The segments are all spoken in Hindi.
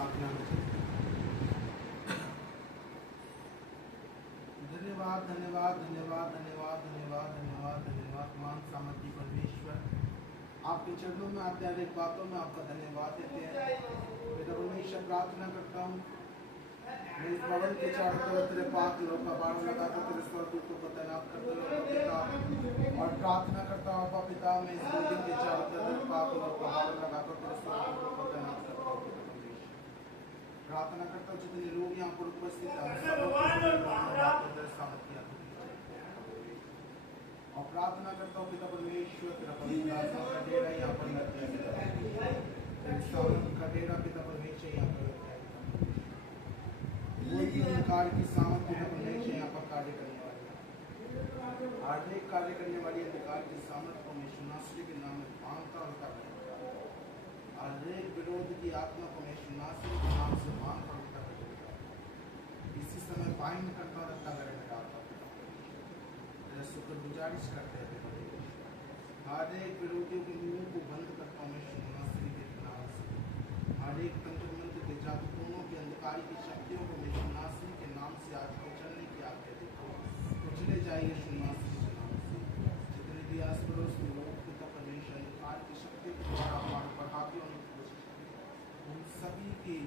प्रार्थना में चलते हैं। धन्यवाद धन्यवाद धन्यवाद धन्यवाद धन्यवाद धन्यवाद धन्यवाद मान सामर्थ्य परमेश्वर, आपके चरणों में आध्यात्मिक बातों में आपका धन्यवाद देते हैं। पिता परमेश्वर, प्रार्थना करता हूँ मैं इस भवन के चारों तरफ तेरे पाक लोग का बाण लगाकर तेरे स्वरदूतों को तैनात करते हुए पिता, और प्रार्थना करता हूँ पिता मैं इस बिल्डिंग के चारों तरफ तेरे पाक लोग का बाण लगाकर तेरे स्वरदूतों को तैनात करता हूँ। प्रार्थना करता हूँ जितने लोग यहाँ पर उपस्थित हैं और प्रार्थना करता हूँ पिता परमेश्वर तेरा पवित्र आत्मा का डेरा यहाँ पर लग जाए, का डेरा पिता परमेश्वर यहाँ पर लग जाए। कोई भी अंधकार की सामत पिता परमेश्वर यहाँ पर कार्य करने वाली आर्थिक कार्य करने वाली अंधकार की सामत को मैं सुनाश्री के नाम में भांगता और हरेक विरोध की आत्मा को मैं सुनाश्री के नाम से भांग और इसी समय बाइंड करता और रखता करे में डालता तेरा शुक्र गुजारिश करते हैं। हर एक विरोधियों के मुंह को बंद करता हूँ मैं सुनाश्री के नाम से। हर एक तंत्र मंत्र के जादूटोनों के अंधकार की शक्तियों को मैं सुनाश्री के नाम से आज कुचलने की आज्ञा देता हूँ। कुचले जाइए सुनाश्री के नाम से। जितने भी आस पड़ोस में लोग पिता परमेश्वर अंधकार की शक्ति के द्वारा बढ़ाते होने की कोशिश करते हैं, उन सभी की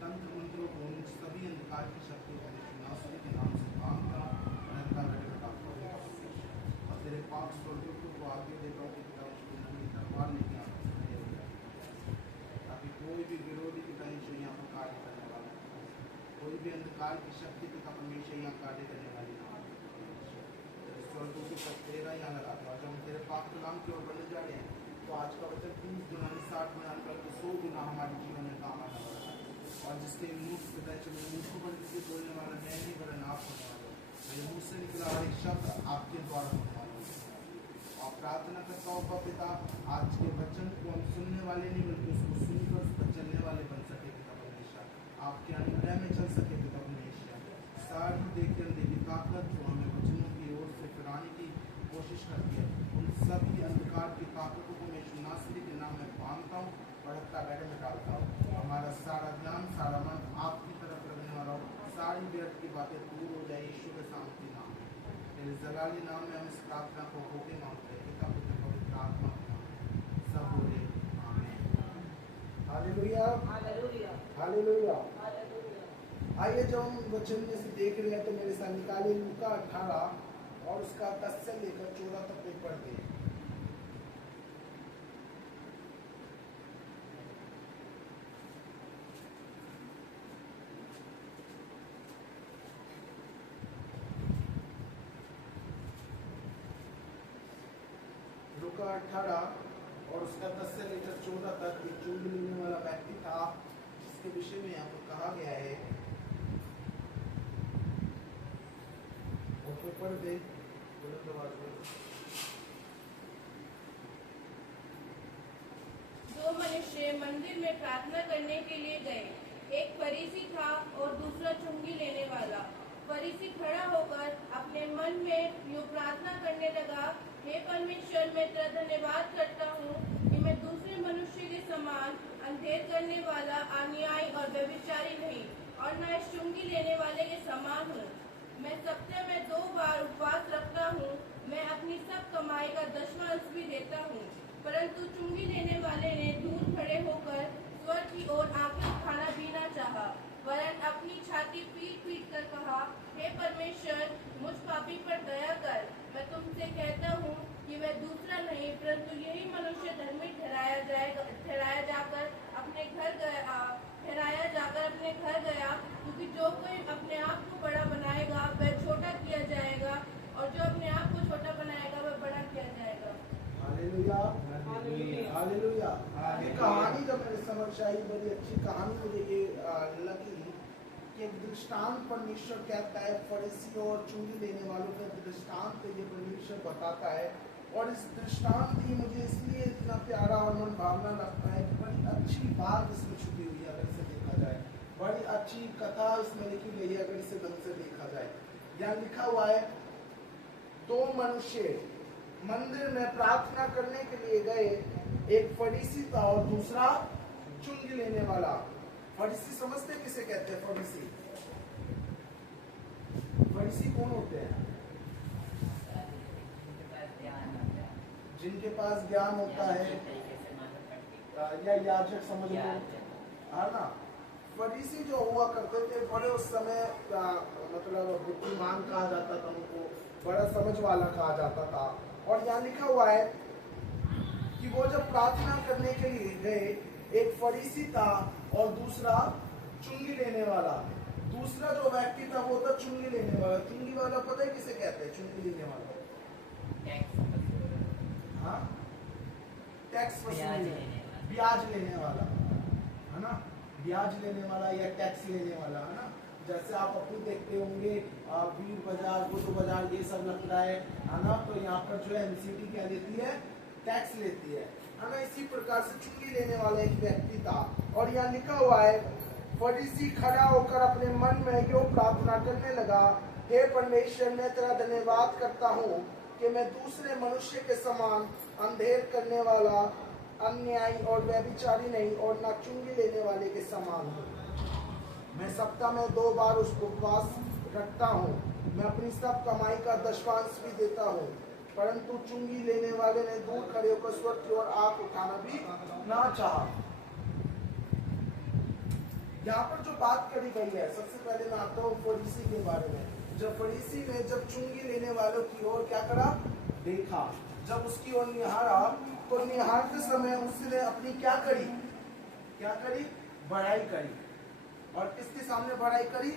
तंत्र मंत्रों को, उन सभी अंधकार की शक्तियों को नासरी के नाम से भांगता और तेरे पाक स्वर्गदूतों को आगे देता हूँ कि पिता उसको नई तलवार लेके ताकि कोई भी विरोधी पिता ईश्वर यहाँ पर कार्य करने वाला, कोई भी अंधकार की शक्ति पिता परमेश्वर यहाँ कार्य करने वाली तेरे स्वर्गदूतों का तेरा यहाँ लगाता हूँ। जब हम तेरे पाक कलाम की ओर बढ़ने जा रहे हैं तो आज का वचन 30 गुना 60 गुना बल्कि 100 गुना हमारे जीवन में काम आने वाला है। और जिसके मुख पिता मुँह पर जिससे बोलने वाला मैं नहीं वरन आप होने वाले, मेरे मुँह से निकला हर एक शब्द आपके द्वारा होने वाला है। और प्रार्थना करता हूँ पिता आज के वचन को हम सुनने वाले नहीं बल्कि उसको सुनकर उस पर चलने वाले बन सके पिता परमेश्वर, आपके अनुग्रह में चल सके पिता परमेश्वर। सारी देखकर देवी ताकत जो हमें वचनों की ओर से फिराने की कोशिश करती है, उन सभी अंधकार की ताकतों को मैं नासरी के नाम में बांधता हूँ और हत्या गहरे में डालता हूँ। हमारा सारा ध्यान सारा मन आपकी तरफ लगने वाला हो, सारी व्यर्थ की बातें दूर हो जाए यीशु के शांति नाम में, तेरे जलाली नाम में हम इस प्रार्थना को होके मांगते हैं पिता पुत्र पवित्र आत्मा के नाम में सब बोले आमीन। Hallelujah hallelujah hallelujah. आइए जो हम वचन में से देख रहे हैं तो मेरे साथ निकाले लूका 18 और उसका 10 से लेकर 14 तक पढ़ते हैं। लूका 18 और उसका 10 से लेकर 14 तक एक चुंगी लेने वाला व्यक्ति था जिसके विषय में यहाँ पर कहा गया है। पढ़ दे दो मनुष्य मंदिर में प्रार्थना करने के लिए गए। एक फरीसी था और दूसरा चुंगी लेने वाला। फरीसी खड़ा होकर अपने मन में यूं प्रार्थना करने लगा, हे परमेश्वर, मैं तेरा धन्यवाद करता हूँ कि मैं दूसरे मनुष्य के समान अंधेर करने वाला, अन्यायी और व्यभिचारी नहीं और न इस चुंगी लेने वाले के समान हूँ। मैं सप्ताह में 2 बार उपवास रखता हूँ। मैं अपनी सब कमाई का 10वां अंश भी देता हूँ। परंतु चुंगी लेने वाले ने दूर खड़े होकर स्वर्ग की ओर आंखें उठाना भी न चाहा, वरन अपनी छाती पीट पीट कर कहा, हे परमेश्वर, मुझ पापी पर दया कर। मैं तुमसे कहता हूँ कि वह दूसरा नहीं परंतु यही मनुष्य धर्मी ठहराया जाकर अपने घर गया, क्योंकि जो कोई अपने आप को बड़ा बनाएगा वह छोटा किया जाएगा, और जो अपने आप को छोटा बनाएगा वह बड़ा किया जाएगा। Hallelujah hallelujah. ये कहानी जब मेरे समक्ष आई, बड़ी अच्छी कहानी मुझे ये लगी कि एक दृष्टांत परमेश्वर कहता है, फरीसी और चुंगी लेने वालों का दृष्टांत ये परमेश्वर बताता है। और इस दृष्टांत ही मुझे इसलिए इतना प्यारा और मन भावना लगता है कि बड़ी अच्छी बात इसमें छुपी हुई है अगर इसे देखा जाए, बड़ी अच्छी कथा इसमें लिखी गई है अगर इसे ढंग से देखा जाए। यहाँ लिखा हुआ है, 2 मनुष्य मंदिर में प्रार्थना करने के लिए गए। एक फरीसी था और दूसरा चुंगी लेने वाला। फरीसी समझ हैं फरीसी? फरीसी कौन होते हैं? जिनके पास ज्ञान होता है, या याजक समझ लो, है ना। फरीसी जो हुआ करते थे बड़े उस समय मतलब बुद्धिमान कहा जाता था उनको, बड़ा समझ वाला कहा जाता था। और यहाँ लिखा हुआ है कि वो जब प्रार्थना करने के लिए गए, एक फरीसी था और दूसरा चुंगी लेने वाला। दूसरा जो व्यक्ति था वो था चुंगी लेने वाला। चुंगी वाला पता है किसे कहते हैं? चुंगी लेने वाला, हाँ, टैक्स वसूलने, ब्याज लेने वाला, है ना। ब्याज लेने वाला या टैक्स लेने वाला, है ना। जैसे आप अपनी देखते होंगे वीर बाजार, गुरु बाजार, ये सब लगता है ना। तो यहाँ पर जो है एमसीडी क्या लेती है? टैक्स लेती है ना। इसी प्रकार से चुंगी लेने वाला एक व्यक्ति था। और यहाँ लिखा हुआ है, फरीसी खड़ा होकर अपने मन में यो प्रार्थना करने लगा, हे परमेश्वर, मैं तेरा धन्यवाद करता हूँ कि मैं दूसरे मनुष्य के समान अंधेर करने वाला, अन्यायी और व्यभिचारी नहीं, और न चुंगी लेने वाले के समान हूँ। मैं सप्ताह में 2 बार उसको उपवास रखता हूँ। मैं अपनी सब कमाई का दशमांश भी देता हूँ। परंतु चुंगी लेने वाले ने दूर खड़े होकर स्वर्ग की ओर आंख उठाना भी ना चाहा। यहाँ पर जो बात करी गई है, सबसे पहले मैं आता हूँ फरीसी के बारे में। जब फरीसी ने जब चुंगी लेने वालों की ओर क्या करा? देखा। जब उसकी ओर निहारा, तो निहारते समय उसने अपनी क्या करी? क्या करी? बड़ाई करी। और किसके सामने बड़ाई करी?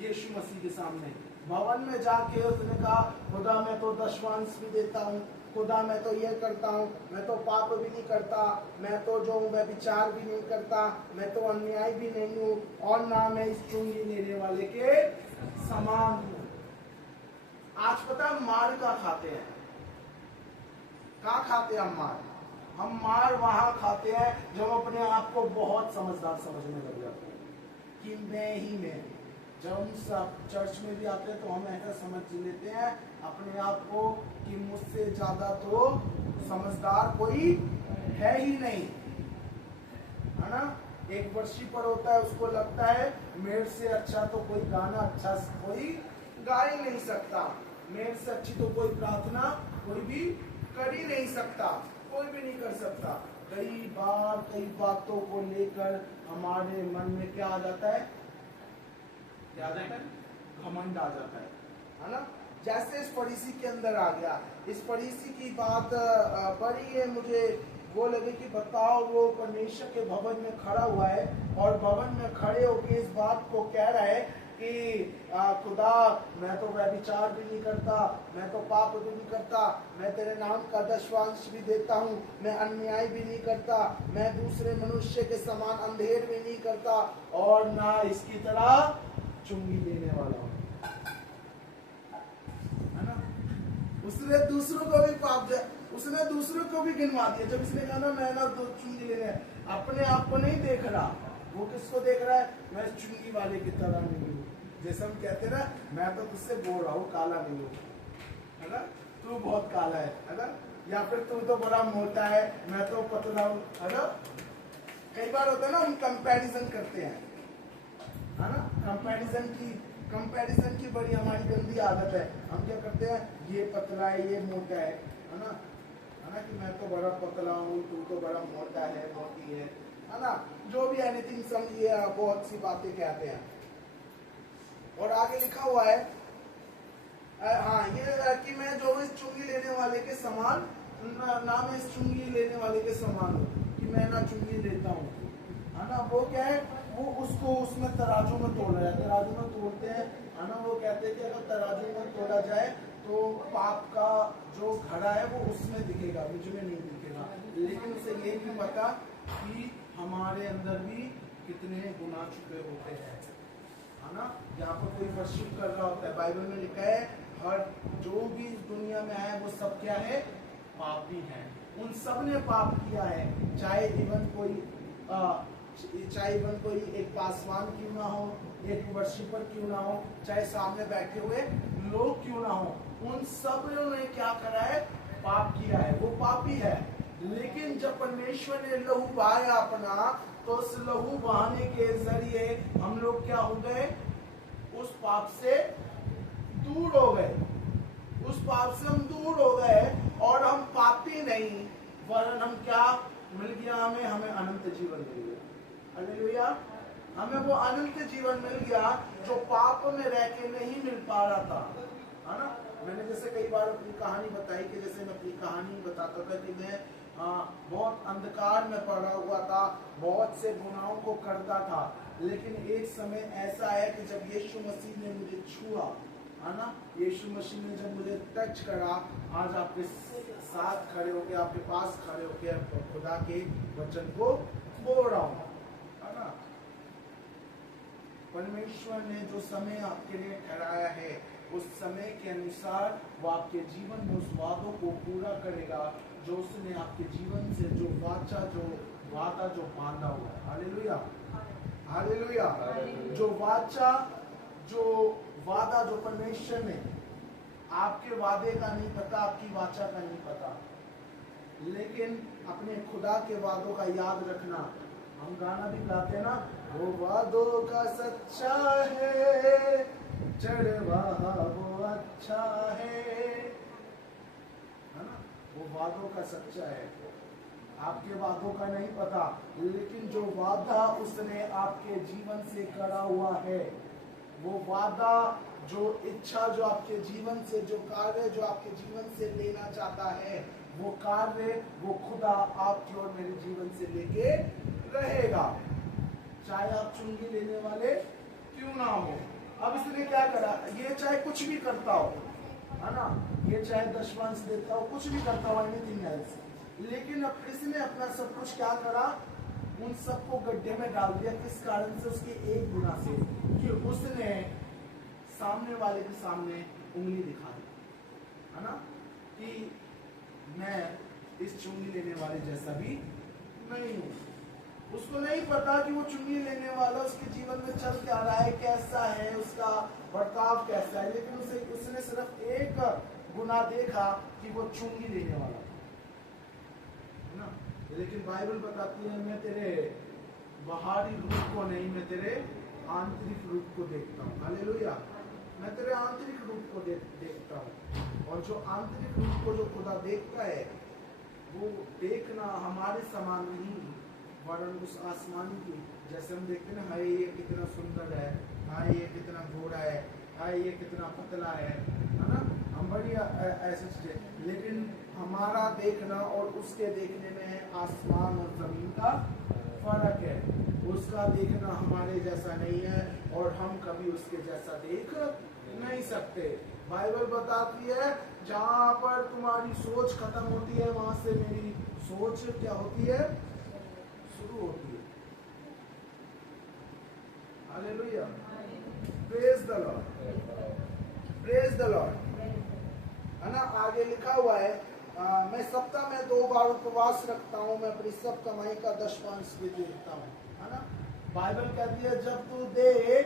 यीशु मसीह के सामने। भवन में जाके उसने कहा, खुदा मैं तो दशमांश भी देता हूँ, खुदा मैं तो ये करता हूँ, मैं तो पाप भी नहीं करता, मैं तो जो हूँ मैं विचार भी नहीं करता, मैं तो अन्याय भी नहीं हूँ, और ना मैं इस चुंगी लेने वाले के समान हूँ। आज पता है मार का खाते हैं? कहाँ खाते हैं हम मार? हम मार वहां खाते हैं जब अपने आप को बहुत समझदार समझने लग जाते हैं कि मैं ही मैं। जब हम सब चर्च में भी आते हैं तो हम ऐसा समझ लेते हैं अपने आप को कि मुझसे ज्यादा तो समझदार कोई है ही नहीं, है ना। एक वर्षी पर होता है, उसको लगता है मेरे से अच्छा तो कोई गाना अच्छा कोई गा ही नहीं सकता, मेरे से अच्छी तो कोई प्रार्थना कोई भी कर ही नहीं सकता, कोई भी नहीं कर सकता। कई बार कई बातों को लेकर हमारे मन में क्या आ जाता है? क्या आ जाता है? घमंड आ जाता है ना। जैसे इस फरीसी के अंदर आ गया। इस फरीसी की बात बड़ी है, मुझे वो लगे कि बताओ, वो परमेश्वर के भवन में खड़ा हुआ है और भवन में खड़े होकर इस बात को कह रहा है कि खुदा मैं तो व्यभिचार भी नहीं करता, मैं तो पाप भी नहीं करता, मैं तेरे नाम का दशमांश भी देता हूँ, मैं अन्याय भी नहीं करता, मैं दूसरे मनुष्य के समान अंधेर भी नहीं करता, और ना इसकी तरह चुंगी लेने वाला हूँ, है ना। उसने दूसरों को भी पाप दिया, उसने दूसरों को भी गिनवा दिया। जब इसने कहा ना मैं ना दो चुंगी लेने, अपने आप को नहीं देख रहा, वो किसको देख रहा है? मैं चुंगी वाले की तरह नहीं हूँ। जैसे हम कहते ना, मैं तो तुझसे बोल रहा हूँ काला नहीं हूँ, है ना, तू बहुत काला है ना, या फिर तू तो बड़ा मोटा है, मैं तो पतला हूँ, है ना। कई बार होता है ना, हम कंपैरिजन करते हैं, है ना। कंपैरिजन की बड़ी हमारी गंदी आदत है। हम क्या करते हैं, ये पतला है, ये मोटा है ना, कि मैं तो बड़ा पतला हूँ, तू तो बड़ा मोटा है, मोटी है ना। जो भी एनीथिंग समझिए, बहुत सी बातें कहते हैं। और आगे लिखा हुआ है, हाँ, ये कि मैं जो इस चुंगी लेने वाले के समान ना मैं इस चुंगी लेने वाले के समान हूँ, कि मैं ना चुंगी लेता हूँ, है ना। वो क्या है, वो उसको उसमें तराजू में तोड़ रहा है, तराजू में तोड़ते हैं, है ना। वो कहते हैं कि अगर तराजू में तोड़ा जाए तो पाप का जो घड़ा है वो उसमें दिखेगा, मुझ में नहीं दिखेगा। लेकिन उसे ये नहीं पता कि हमारे अंदर भी कितने गुनाह छुपे होते हैं, है ना। यहाँ पर कोई वर्शिप कर रहा होता है, बाइबल में लिखा है हर जो भी इस दुनिया में आए वो सब क्या है? पापी हैं। उन सब ने पाप किया है, चाहे इवन कोई एक पासवान क्यों ना हो, एक वर्शिपर क्यों ना हो, चाहे सामने बैठे हुए लोग क्यों ना हो, उन सब ने क्या करा है? पाप किया है, वो पापी है। लेकिन जब परमेश्वर ने लहू बहाया अपना, तो उस लहू बहाने के जरिए हम लोग क्या हो गए, उस पाप से दूर हो गए, उस पाप से हम दूर हो गए और हम पापी नहीं, वरन हम क्या मिल गया हमें अनंत जीवन मिल गया। हालेलुया। हमें वो अनंत जीवन मिल गया जो पाप में रह के नहीं मिल पा रहा था, है ना। मैंने जैसे कई बार अपनी कहानी बताई कि जैसे मैं अपनी कहानी बताता था कि मैं बहुत अंधकार में पड़ा हुआ था, बहुत से गुनाहों को करता था, लेकिन एक समय ऐसा है कि जब यीशु मसीह ने मुझे छुआ, है ना, यीशु मसीह ने जब मुझे टच करा, आज आपके साथ खड़े होके, आपके पास खड़े होके खुदा के वचन को बोल रहा हूँ, है ना। परमेश्वर ने जो समय आपके लिए ठहराया है, उस समय के अनुसार वो आपके जीवन में उस वादों को पूरा करेगा जो उसने आपके जीवन से जो वादा जो बांधा हुआ है। Hallelujah, hallelujah. जो वादा जो परमेश्वर ने, आपके वादे का नहीं पता, आपकी वाचा का नहीं पता, लेकिन अपने खुदा के वादों का याद रखना। हम गाना भी गाते ना, वो वादों का सच्चा है, चढ़वाहा वो अच्छा है ना। वो वादों का सच्चा है, आपके वादों का नहीं पता, लेकिन जो वादा उसने आपके जीवन से करा हुआ है, वो वादा, जो इच्छा जो आपके जीवन से, जो कार्य जो आपके जीवन से लेना चाहता है, वो कार्य वो खुदा आपके और मेरे जीवन से लेके रहेगा, चाहे आप चुंगी लेने वाले क्यों ना हो। अब इसने क्या करा, ये चाहे कुछ भी करता हो, है ना, ये चाहे दशमांश देता हो, कुछ भी करता हो, एनीथिंग एल्स, लेकिन अब इसने अपना सब कुछ क्या करा, उन सबको गड्ढे में डाल दिया। किस कारण से? उसके एक गुनाह से, कि उसने सामने वाले के सामने उंगली दिखा दी, है ना, कि मैं इस चुंगी लेने वाले जैसा भी नहीं हूं। उसको नहीं पता कि वो चुंगी लेने वाला उसके जीवन में चल क्या रहा है, कैसा है, उसका बर्ताव कैसा है, लेकिन उसने सिर्फ एक गुनाह देखा कि वो चुंगी लेने वाला है ना। लेकिन बाइबल बताती है, मैं तेरे बाहरी रूप को नहीं, मैं तेरे आंतरिक रूप को देखता हूँ। हालेलुया। मैं तेरे आंतरिक रूप को देखता हूँ, और जो आंतरिक रूप को जो खुदा देखता है, वो देखना हमारे समान नहीं, वरन उस आसमानी की, जैसे हम देखते हैं ना, हाय ये कितना सुंदर है, हाय ये कितना गोरा है, हाय ये कितना पतला है ना, हम बड़ी ऐसी चीजें, लेकिन हमारा देखना और उसके देखने में है आसमान और जमीन का फर्क है। उसका देखना हमारे जैसा नहीं है, और हम कभी उसके जैसा देख नहीं सकते। बाइबल बताती है, जहाँ पर तुम्हारी सोच खत्म होती है, वहां से मेरी सोच क्या होती है, शुरू होती है। Hallelujah, praise the Lord, praise the Lord, है ना। आगे लिखा हुआ है, मैं सप्ताह में 2 बार उपवास रखता हूँ, मैं अपनी सब कमाई का 10% भी देता हूँ, है ना। बाइबल कहती है, जब तू दे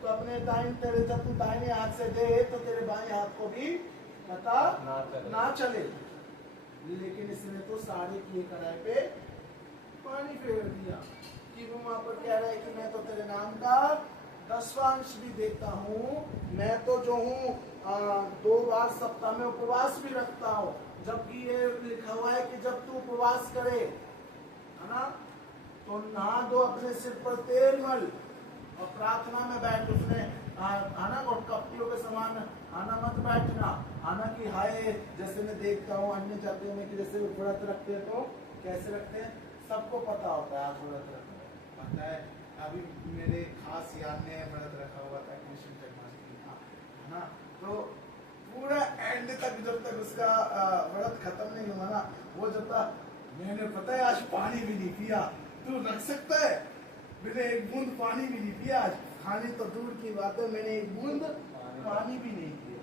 तो अपने जब तू दाहिने हाथ से दे तो तेरे बाएं हाथ को भी पता ना चले। लेकिन इसने तो सारे किए कराए पे पानी फेर दिया, कि वो वहां पर कह रहा है कि मैं तो तेरे नाम का 10% भी देता हूँ, मैं तो जो हूँ 2 बार सप्ताह में उपवास भी रखता हूँ। जबकि ये लिखा हुआ है कि जब तू उपवास करे, है ना, तो नहा दो, अपने सिर पर तेल मल और प्रार्थना में बैठ। उसने आना और कपटियों के समान आना मत बैठना, आना कि हाय, जैसे मैं देखता हूँ अन्य जातियों में कि जैसे व्रत रखते हैं, तो कैसे रखते हैं, सबको पता होता है आप व्रत रखते हैं, पता है। अभी मेरे खास याद में व्रत रखा हुआ था कृष्ण जन्माष्टमी का, है ना, तो पूरा एंड तक जब तक उसका व्रत खत्म नहीं हुआ ना, वो जब तक मैंने, पता है, आज पानी भी नहीं पिया। तू रख सकता है, मैंने एक बूंद पानी भी नहीं पिया आज, खाने तो दूर की बात है, मैंने एक बूंद पानी भी नहीं पिया,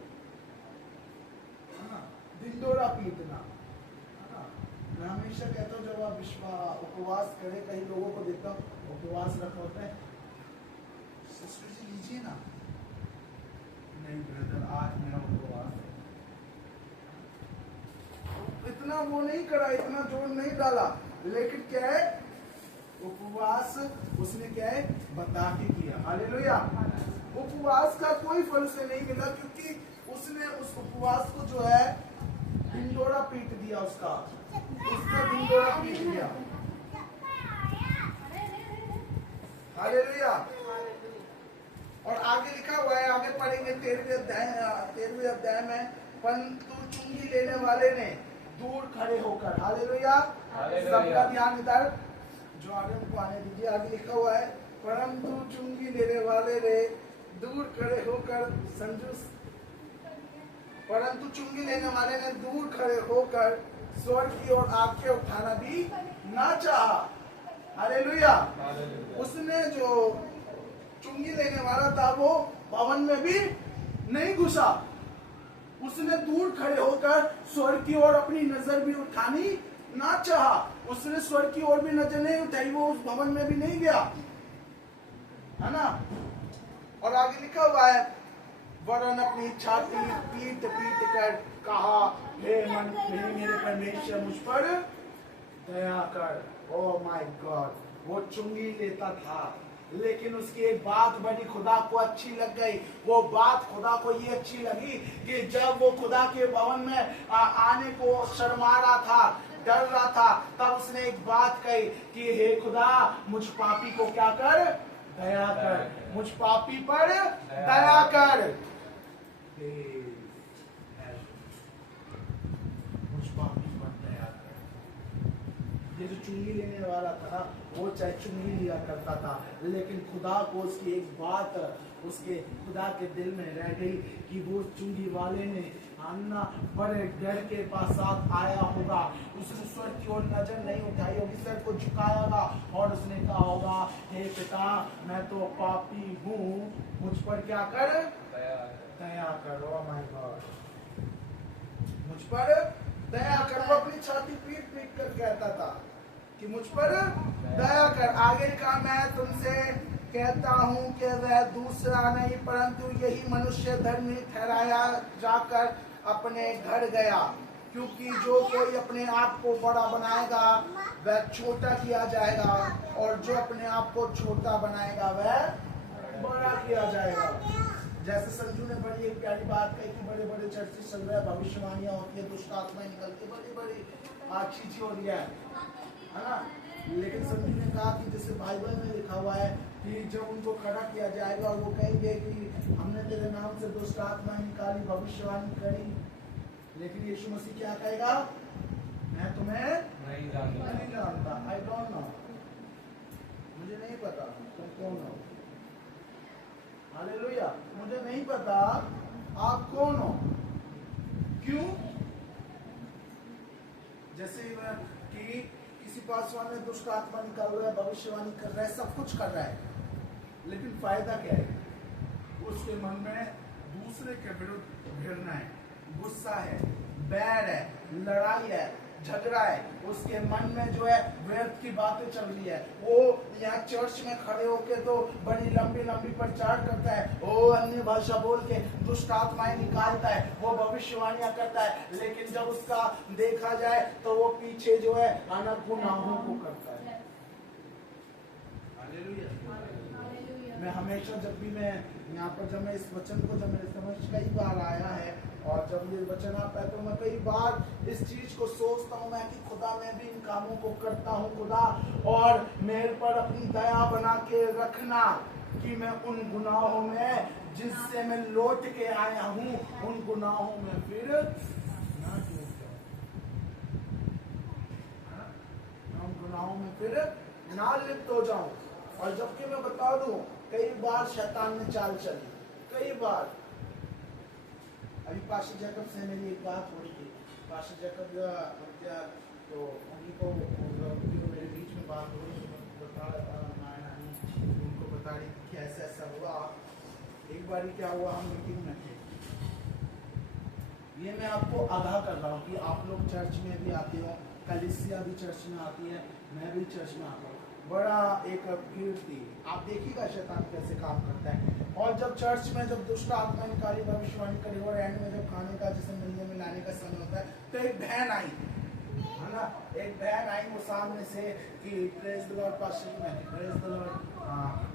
है ना, दिंडोरा पीटना, है ना। मैं हमेशा कहता हूँ, जब आप उपवास करें, कई लोगों को देखता हूँ उपवास रखा होता है, सिस्टर जी लीजिए ना, नहीं ब्रदर आज मेरा उपवास है। इतना वो नहीं करा, इतना जोर नहीं डाला, लेकिन क्या है, उपवास उसने क्या है, बता के किया। हालेलुया। उपवास का कोई फल उसे नहीं मिला, क्योंकि उसने उस उपवास को जो है ढिंडोरा पीट दिया, उसने ढिंडोरा पीट दिया। हालेलुया। और आगे लिखा हुआ है, आगे पढ़ेंगे 13वें अध्याय में, परंतु चुंगी लेने वाले ने दूर खड़े होकर, हालेलुया, सबका ध्यान इधर, जो आगे उनको आने दीजिए। आगे लिखा हुआ है, परंतु चुंगी लेने वाले ने दूर खड़े होकर परंतु चुंगी लेने वाले ने दूर खड़े होकर स्वर्ग की ओर आंखें उठाना भी ना चाहा। हालेलुया। उसने जो चुंगी लेने वाला था वो भवन में भी नहीं घुसा, उसने दूर खड़े होकर स्वर्ग की ओर अपनी नजर भी उठानी ना चाहा। उसने स्वर्ग की ओर भी नजर नहीं उठाई, वो उस भवन में भी नहीं गया, है ना। और आगे लिखा हुआ है, वरन अपनी छाती पीट पीट कर कहा, हे मेरे परमेश्वर मुझ पर दया कर। ओ माय गॉड, वो चुंगी लेता था, लेकिन उसकी एक बात बड़ी खुदा को अच्छी लग गई। वो बात खुदा को ये अच्छी लगी कि जब वो खुदा के भवन में आने को शर्मा रहा था, डर रहा था, तब उसने एक बात कही कि हे खुदा, मुझ पापी को क्या कर, दया कर, मुझ पापी पर दया कर। मुझ पापी पर दया कर। ये जो चुंगी लेने वाला था, वो चाहे चुंगी लिया करता था, लेकिन खुदा को उसकी एक बात, उसके खुदा के दिल में रह गई कि वो चुंगी वाले ने अन्ना बड़े डर के साथ आया होगा, उसने स्वर्ग की ओर नजर नहीं उठाई होगी, सर को झुकाया होगा और उसने कहा होगा, हे पिता, मैं तो पापी हूँ, मुझ पर क्या कर, दया कर। ओ माय गॉड, मुझ पर दया कर। वो अपनी छाती पीट पीट कर कहता था कि मुझ पर दया कर। आगे का, मैं तुमसे कहता हूँ कि वह दूसरा नहीं परंतु यही मनुष्य धर्मी ठहराया जाकर अपने घर गया, क्योंकि जो कोई अपने आप को बड़ा बनाएगा वह छोटा किया जाएगा, और जो अपने आप को छोटा बनाएगा वह बड़ा किया जाएगा। जैसे संजू ने बड़ी एक प्यारी बात कही कि बड़े बड़े चर्चित चल रहे हैं, भविष्यवाणियां होती है, दुष्ट आत्माएं निकलती, बड़ी बड़ी चीजें हो रही है ना। लेकिन संजू ने कहा कि जैसे बाइबल में लिखा हुआ है कि जब उनको खड़ा किया जाएगा और वो कहेंगे कि हमने तेरे नाम से दुष्ट आत्मा निकाली, भविष्यवाणी करी, लेकिन यीशु मसीह क्या कहेगा, मैं तुम्हें नहीं जानता, आई डोंट नो, मुझे नहीं पता तुम कौन हो। हालेलुया, मुझे नहीं पता आप कौन हो। क्यों? जैसे कि किसी पासवान ने दुष्ट आत्मा निकाल रहा है, भविष्यवाणी कर रहा है, सब कुछ कर रहा है, लेकिन फायदा क्या है? उसके मन में दूसरे के विरुद्ध घृणा है, गुस्सा है, बैर है, लड़ाई है, झगड़ा है, उसके मन में जो है व्यर्थ की बातें चल रही है। वो यहाँ चर्च में खड़े होके तो बड़ी लंबी लंबी प्रचार करता है, वो अन्य भाषा बोल के दुष्ट आत्माएं निकालता है, वो भविष्यवाणियां करता है, लेकिन जब उसका देखा जाए तो वो पीछे जो है अनर्थ गुनाहों को करता है। मैं हमेशा जब भी मैं यहाँ पर, जब मैं इस वचन को, जब मेरे समझ कई बार आया है और जब ये वचन आता है तो मैं कई बार इस चीज को सोचता हूँ मैं कि खुदा, मैं भी इन कामों को करता हूँ खुदा, और मेरे पर अपनी दया बना के रखना कि मैं उन गुनाहों में जिससे मैं लौट के आया हूँ, उन गुनाहों में फिर ना डूब जाऊं, उन गुनाहों में फिर ना लिप्त हो जाऊं। और जबकि मैं बता दूं, कई बार शैतान ने चाल चली, कई बार। अभी पास्टर जैकब से मेरी एक बात हो रही थी, पास्टर जैकब तो उन्हीं को मेरे बीच में बात हो रही, बता रहा था, उनको बता रही थी कि ऐसा ऐसा हुआ। एक बार क्या हुआ, हम मीटिंग में थे, ये मैं आपको आगाह कर रहा हूँ कि आप लोग चर्च में भी आते हो, कलीसिया भी चर्च में आती है, मैं भी चर्च में आता हूँ। बड़ा एक भीड़ थी, आप देखिएगा शैतान कैसे काम करता है। और जब चर्च में जब दुष्ट आत्मा निकाली, भविष्यवाणी करी, और एंड में जब खाने का, जैसे मिलने मिलाने का समय होता है, तो एक बहन आई, है है ना। एक बहन आई वो सामने से कि प्रेज द लॉर्ड पास्टर जी, मैं प्रेज द लॉर्ड,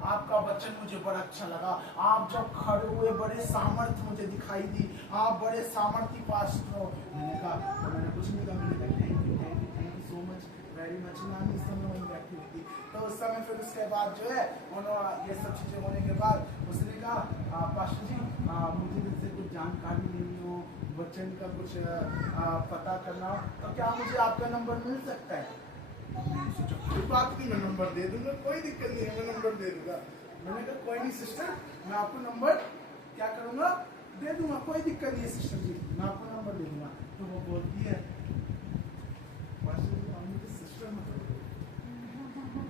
आपका वचन मुझे बड़ा अच्छा लगा, आप जब खड़े हुए बड़े सामर्थ्य मुझे दिखाई दी, आप बड़े सामर्थ्य पास्टर हो। मैंने कहा, तो मैंने कुछ नहीं कहा, मैंने कहा thank you so much very much. नानी इस समय वहीं बैठी हुई थी, तो उस समय फिर उसके बाद जो है उन्होंने ये सब चीजें होने के बाद उसने कहा, पास्टर जी मुझे इससे कुछ जानकारी लेनी हो, वचन का कुछ पता करना हो, तो क्या मुझे आपका नंबर मिल सकता है? मैंने सोचा कोई बात नहीं, मैं नंबर दे दूंगा, कोई दिक्कत नहीं है, मैं नंबर दे दूंगा। मैंने कहा कोई नहीं सिस्टर, मैं आपको नंबर क्या करूंगा, दे दूंगा, कोई दिक्कत नहीं है सिस्टर जी, मैं आपको नंबर दे दूंगा। तो वो बोलती है, सिस्टर मतलब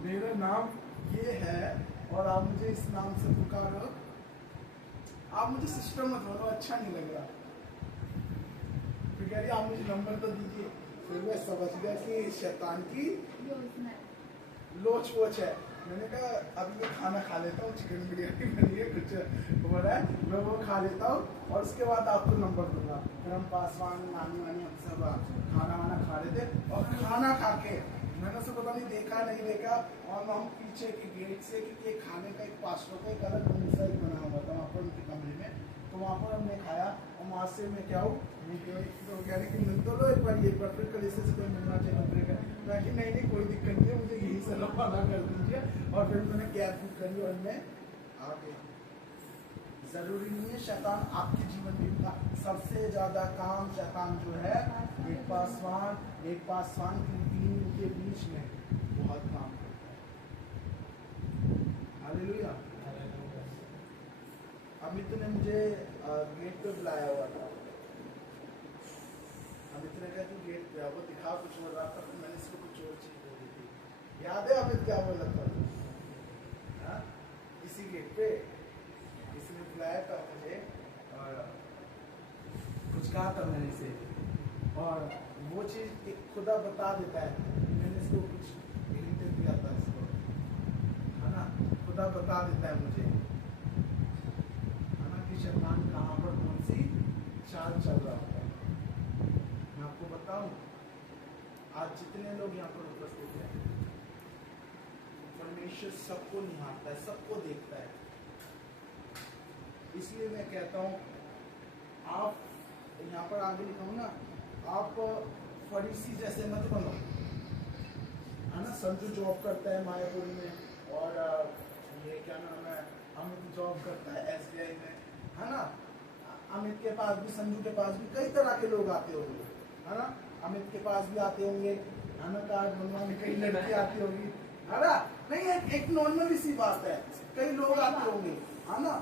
मेरा नाम ये है और आप मुझे इस नाम से पुकारो, आप मुझे सिस्टर मत बोलो, अच्छा नहीं लग रहा। फिर कह रही आप मुझे नंबर तो दीजिए। फिर मैं समझ गया कि शैतान की लोच वोच है। मैंने कहा अभी मैं खाना खा लेता हूँ, चिकन बिरयानी बनी है, कुछ हो रहा है, मैं वो खा लेता हूँ और उसके बाद आपको नंबर दूंगा। फिर हम पासवान नानी वानी हम सब खाना वाना खा रहे थे और खाना खा के मैंने उसे पता नहीं देखा नहीं देखा, और हम पीछे के गेट से, क्योंकि खाने का एक पास्टरों का एक अलग रूम सा बना हुआ था वहाँ पर उनके कमरे में, तो वहाँ पर हमने खाया और वहाँ से मैं क्या हूँ तो कह रही कि मिल तो लो एक बार फिर कल से कोई मिलना चाहिए नंबर का। मैं कि नहीं कोई दिक्कत नहीं है, मुझे यही से रवाना कर दीजिए। और फिर मैंने कैब बुक करी और मैं आ गया। जरूरी नहीं है शैतान आपके जीवन में का सबसे ज्यादा काम शैतान जो है एक पासवान की टीम के बीच में बहुत काम करता है। हालेलुया। अमित ने मुझे गेट पे बुलाया हुआ था, अमित ने कहा तू गेट पे वो दिखा कुछ बोल रहा था, तो मैंने इसको कुछ और चीज बोली थी। याद है अमित क्या बोला था? इसी गेट पे इसने बुलाया था मुझे और कुछ कहा था मैंने इसे, और वो चीज खुदा बता देता है। मैंने इसको कुछ हिंट दिया था इसको, है ना, खुदा बता देता है मुझे, है ना, कि शैतान कहाँ पर कौन सी चाल चल रहा होता है। मैं आपको बताऊं, आज जितने लोग यहाँ पर उपस्थित हैं, परमेश्वर सबको निहारता है, सबको देखता है। इसलिए मैं कहता हूँ आप यहाँ पर आगे लिखा हूँ ना, आप फरीसी जैसे मत बनो, है ना। संजू जॉब करता है मायापुर में, और ये क्या नाम है, अमित जॉब करता है SBI में, है ना। अमित के पास भी, संजू के पास भी कई तरह के लोग आते होंगे, है ना। अमित के पास भी आते होंगे, है ना, कार्ड बनवाने कई लड़की आती होगी, है ना। नहीं, एक नॉर्मल सी बात है, कई लोग आते होंगे, है ना।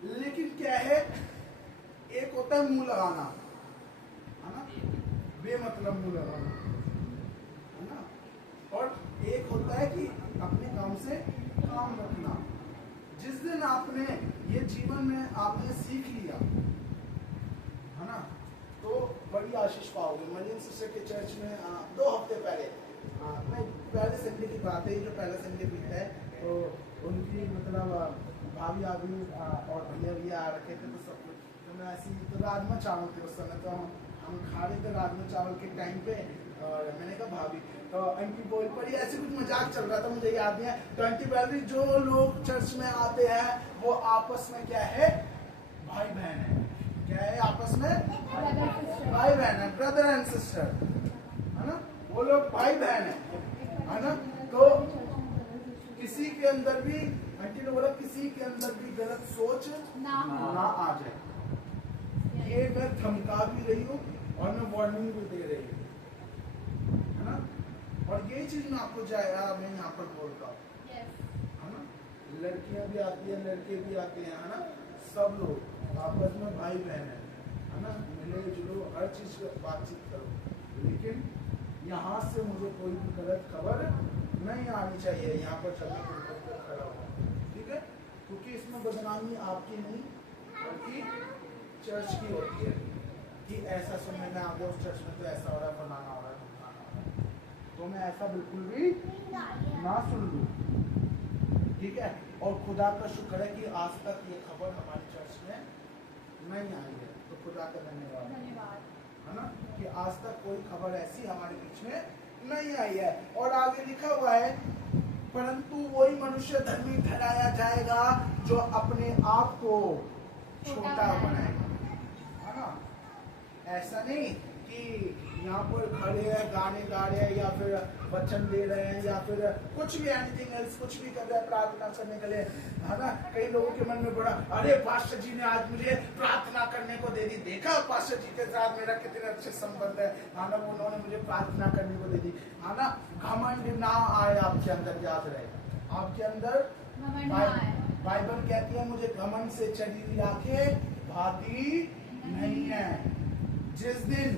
लेकिन क्या है, एक होता है मुंह लगाना, है ना, बेमतलब मुंह लगाना, है ना, और एक होता है कि अपने काम से काम रखना। जिस दिन आपने ये जीवन में आपने सीख लिया, है ना, तो बड़ी आशीष पाओगे। मरीन सिस्टर के चर्च में 2 हफ्ते पहले, नहीं पहले संडे की बात है, जो पहले संडे बीता है, तो उनकी मतलब भाभी आदमी और भैया आ रखे थे, तो सब कुछ तो मैं ऐसी तो राजमा चावल थे उस समय, तो हम खा रहे थे राजमा चावल के टाइम पे, और मैंने कहा भाभी, तो आंटी बोल पड़ी, ऐसे कुछ मजाक चल रहा था, मुझे याद नहीं है। तो आंटी बोल रही जो लोग चर्च में आते हैं वो आपस में क्या है, भाई बहन है। क्या है आपस में? भाई बहन है, ब्रदर एंड सिस्टर, है ना, वो लोग भाई बहन है ना। तो किसी के अंदर भी, आंटी ने बोला, किसी के अंदर भी गलत सोच ना आ जाए। ये मैं धमका भी रही हूँ और मैं वार्निंग भी दे रही हूँ, है ना। और ये चीज मैं आपको मैं यहाँ पर बोलता हूँ, है ना। लड़कियां भी आती है, लड़के भी आते हैं, है ना, सब लोग आपस में भाई बहन है ना, मिले जुलो, हर चीज बातचीत करो, लेकिन यहाँ से मुझे कोई भी गलत खबर नहीं आनी चाहिए यहाँ पर चलने खड़ा होगा, ठीक है, क्योंकि इसमें बदनामी आपकी नहीं बल्कि चर्च की होती है कि ऐसा सुनने में आ गया उस चर्च में, तो ऐसा हो रहा है, बनाना हो रहा है, तो मैं ऐसा बिल्कुल भी ना सुन लूं, ठीक है। और खुदा का शुक्र है कि आज तक ये खबर हमारी चर्च में नहीं आई है, तो खुदा का धन्यवाद, है ना, कि आज तक कोई खबर ऐसी हमारे बीच में नहीं आई है। और आगे लिखा हुआ है, परंतु वही मनुष्य धर्मी ठहराया जाएगा जो अपने आप को छोटा बनाएगा, है ना। ऐसा नहीं कि यहाँ पर खड़े हैं, गाने गा रहे हैं या फिर वचन दे रहे हैं या फिर कुछ भी एनीथिंग एल्स, कुछ भी कर रहे हैं प्रार्थना करने के लिए, है ना। कई लोगों के मन में बड़ा, अरे पास्टर जी ने आज मुझे प्रार्थना करने को दे दी, देखा पास्टर जी के साथ मेरा कितने अच्छे संबंध है ना, उन्होंने मुझे प्रार्थना करने को दे दी, है ना। घमंड ना आए आपके अंदर, याद रहे आपके अंदर बाइबल कहती है मुझे घमंड से चढ़ी हुई आंखें भाती नहीं है। जिस दिन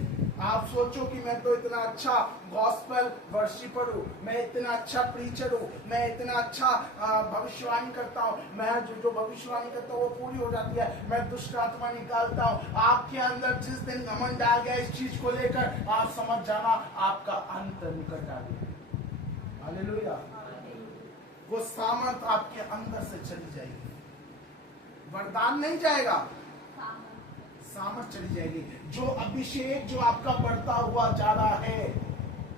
आप सोचो कि मैं तो इतना अच्छा गॉस्पेल वर्शिपर हूँ, मैं इतना अच्छा प्रीचर हूँ, मैं इतना अच्छा भविष्यवाणी करता हूँ, मैं जो भविष्यवाणी करता हूँ वो पूरी हो जाती है, मैं दुष्ट आत्मा निकालता हूँ, आपके अंदर जिस दिन घमंड आ गया इस चीज को लेकर, आप समझ जाना आपका अंत निकट आ गया। हालेलुया। वो सामर्थ आपके अंदर से चली जाएगी, वरदान नहीं जाएगा, सामर्थ चली जाएगी। जो अभिषेक जो आपका बढ़ता हुआ जा रहा है,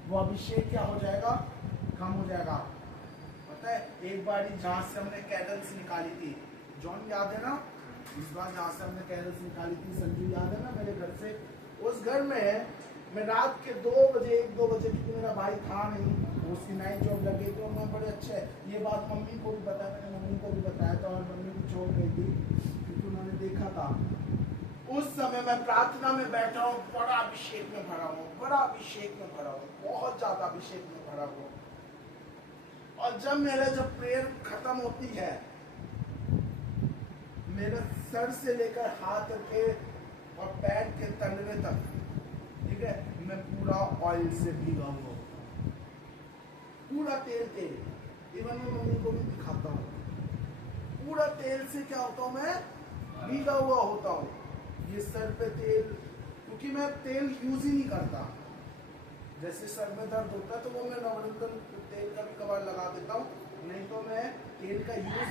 वो अभिषेक क्या हो जाएगा, कम हो जाएगा। पता है एक बार जहां से हमने कैंडल्स निकाली थी, जॉन याद है ना, इस बार जहां से हमने कैंडल्स निकाली थी, संजू याद है ना, मेरे घर से, उस घर में मैं रात के 2 बजे 1-2 बजे, क्योंकि मेरा भाई था नहीं, उसकी नाइट जॉब लग गई, तो मैं बड़े अच्छे, ये बात मम्मी को भी बताया, मैंने मम्मी को भी बताया था, और मम्मी भी छोड़ गई थी क्योंकि उन्होंने देखा था। उस समय मैं प्रार्थना में बैठा हूँ, बड़ा अभिषेक में भरा हूँ, बड़ा अभिषेक में भरा हूँ, बहुत ज्यादा अभिषेक में भरा हूँ। और जब प्रेयर खत्म होती है, मेरे सर से लेकर हाथ के और पैर के तलवे तक, ठीक है, मैं पूरा ऑयल से भीगा हुआ, पूरा तेल। इवन मैं मम्मी को भी दिखाता हूँ, पूरा तेल से क्या होता हूँ, मैं भीगा हुआ होता हूँ। ये सर पे तेल, क्योंकि मैं तेल यूज ही नहीं करता, जैसे सर में दर्द होता है तो वो मैं नवरत्न तेल का भी कबाड़ लगा देता हूँ, नहीं तो मैं तेल का यूज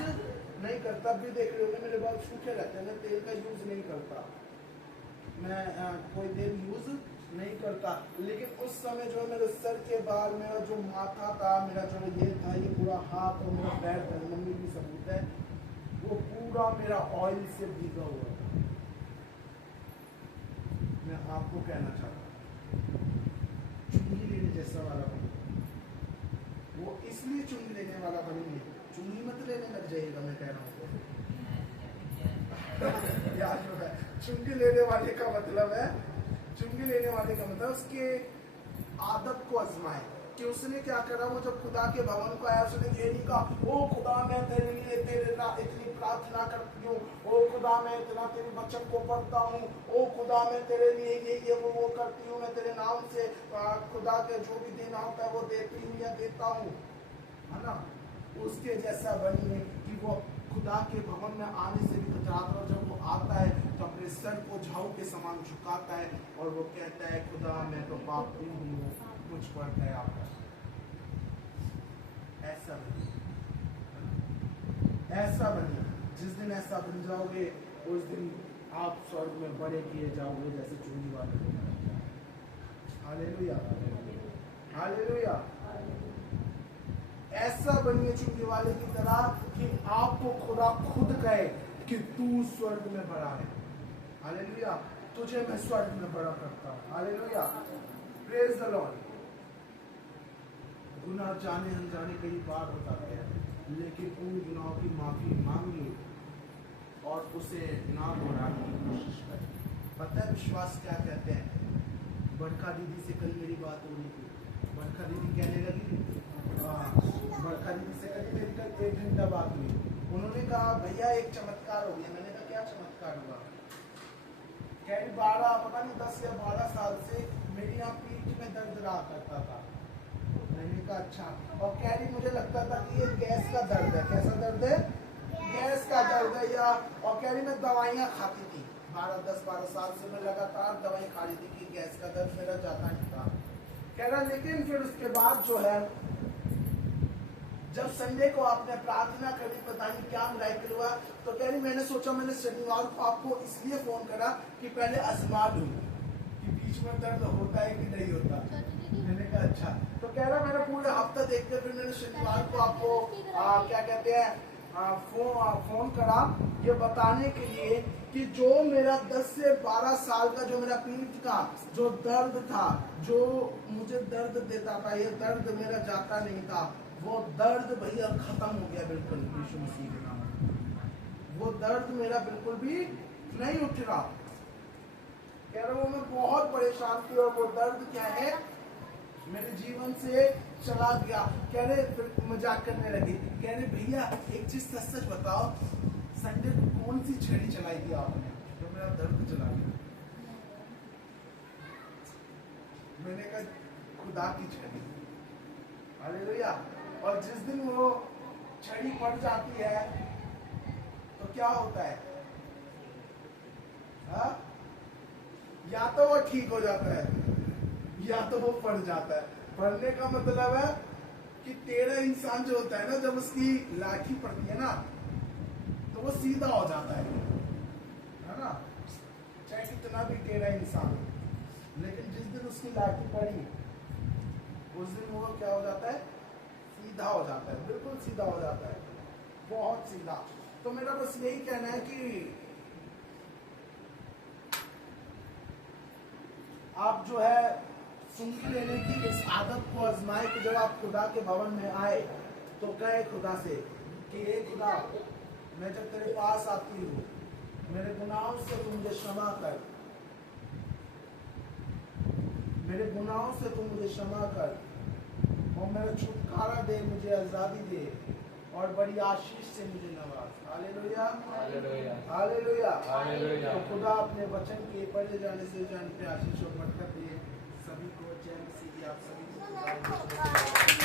नहीं करता। भी देख रहे हो मेरे बाल सूखे रहते हैं, मैं तेल का यूज नहीं करता, मैं कोई तेल यूज नहीं करता। लेकिन उस समय जो मेरे सर के बाल, मेरा जो माथा था, मेरा जो ये था, ये पूरा हाथ और मेरा पैर था, मम्मी भी सबूत है, वो पूरा मेरा ऑयल से भीगा हुआ था। मैं आपको कहना चाहता हूँ, चुंगी लेने जैसा वाला बनो, वो इसलिए चुंगी लेने वाला बनेंगे, चुंगी मत लेने लग जाइएगा, मैं कह रहा हूँ। याद है, चुंगी लेने वाले का मतलब है, चुंगी लेने वाले का मतलब उसके आदत को आजमाए, कि उसने क्या करा, वो जब खुदा के भवन को आया, उसने ये नहीं कहा, ओ खुदा मैं तेरे लिए इतनी प्रार्थना करती हूँ, ओ खुदा मैं इतना तेरे वचन को पढ़ता हूँ, ओ खुदा मैं तेरे लिए ये वो करती हूँ, मैं तेरे नाम से खुदा के जो भी देना होता है वो देती हूँ या देता हूँ, है ना। उसके जैसा बनिए कि वो खुदा के भवन में आने से भी कतराता, और जब वो आता है तो अपने सर को झाऊ के समान झुकाता है और वो कहता है, खुदा मैं तो पापी हूँ, कुछ पर दया कर। ऐसा बनिए, ऐसा बनिए। जिस दिन ऐसा बन जाओगे, उस दिन आप स्वर्ग में बड़े किए जाओगे, जैसे चुंगी वाले लोग। Hallelujah, hallelujah. ऐसा बनिए चुंगी वाले की तरह कि आपको खुदा खुद कहे कि तू स्वर्ग में बड़ा है। हालेलुया, तुझे मैं स्वर्ग में बड़ा करता हूँ। Hallelujah, praise the Lord. गुनाह जाने अनजाने कई बार होता है, लेकिन उन गुनाहों की माफी मांगी और उसे ना दोहराने की कोशिश करें। पता है विश्वास क्या कहते हैं? बड़का दीदी से कल मेरी बात हो रही थी, बड़का दीदी कहने लगी, बड़का दीदी से कल मेरी कल 1 घंटा बात हुई। उन्होंने कहा भैया एक चमत्कार हो गया। मैंने कहा क्या चमत्कार हुआ? कह रही 12 पता नहीं 10 या 12 साल से मेरी यहाँ पीठ में दर्द रहा करता था। मैंने कहा अच्छा। और कह रही मुझे लगता था कि ये गैस का दर्द है। कैसा दर्द है? गैस का दर्द है। या और कह रही मैं दवाइयाँ खाती थी 10-12 साल से, मैं लगातार दवाई खा रही थी कि गैस का दर्द मेरा जाता नहीं था। कह रहा लेकिन फिर उसके बाद जो है, जब संडे को आपने प्रार्थना करी, पता नहीं क्या मिराकल हुआ, तो कह रही मैंने सोचा मैंने शनिवार को आपको इसलिए फोन करा कि पहले आजमा लूं, कि बीच में दर्द होता है कि नहीं होता। मैंने कहा अच्छा। तो कह रहा मैंने पूरे हफ्ता देखते फिर मैंने शनिवार को आपको क्या कहते हैं फोन करा ये बताने के लिए कि जो मेरा 10 से 12 साल का जो मेरा पीठ का जो दर्द था, जो मुझे दर्द देता था, ये दर्द मेरा जाता नहीं था, वो दर्द भैया खत्म हो गया बिल्कुल यीशु मसीह के नाम में। वो दर्द मेरा बिल्कुल भी नहीं उठ रहा। कह रहा हूँ मैं बहुत परेशान थी और वो दर्द क्या है मेरे जीवन से चला गया। कह रहे फिर मजाक करने लगे, कह रहे भैया एक चीज सच सच बताओ, संडे को कौन सी छड़ी चलाई थी आपने जो मेरा दर्द चला गया? मैंने कहा खुदा की छड़ी। हालेलुया। और जिस दिन वो छड़ी पड़ जाती है तो क्या होता है? हा? या तो वो ठीक हो जाता है या तो वो पड़ जाता है। पढ़ने का मतलब है कि तेरा इंसान जो होता है ना, जब उसकी लाठी पड़ती है ना तो वो सीधा हो जाता है ना, चाहे कितना भी तेरा इंसान। लेकिन जिस दिन उसकी लाठी पड़ी उस दिन वो क्या हो जाता है? सीधा हो जाता है, बिल्कुल सीधा हो जाता है, बहुत सीधा। तो मेरा बस यही कहना है कि आप जो है सुंगी लेने की इस आदत को आजमाए कि जब आप खुदा के भवन में आए तो कहे खुदा से कि हे खुदा, मैं जब तेरे पास आती हूँ मेरे गुनाहों से तू मुझे क्षमा कर, मेरे गुनाहों से तू मुझे क्षमा कर और मेरा छुटकारा दे, मुझे आजादी दे और बड़ी आशीष से मुझे Nawaz. Hallelujah, hallelujah, hallelujah, hallelujah. तो खुदा अपने वचन के पढ़े जाने से जान पे आशीष और बरकत दिए सभी को। जय मसीह की आप सभी को।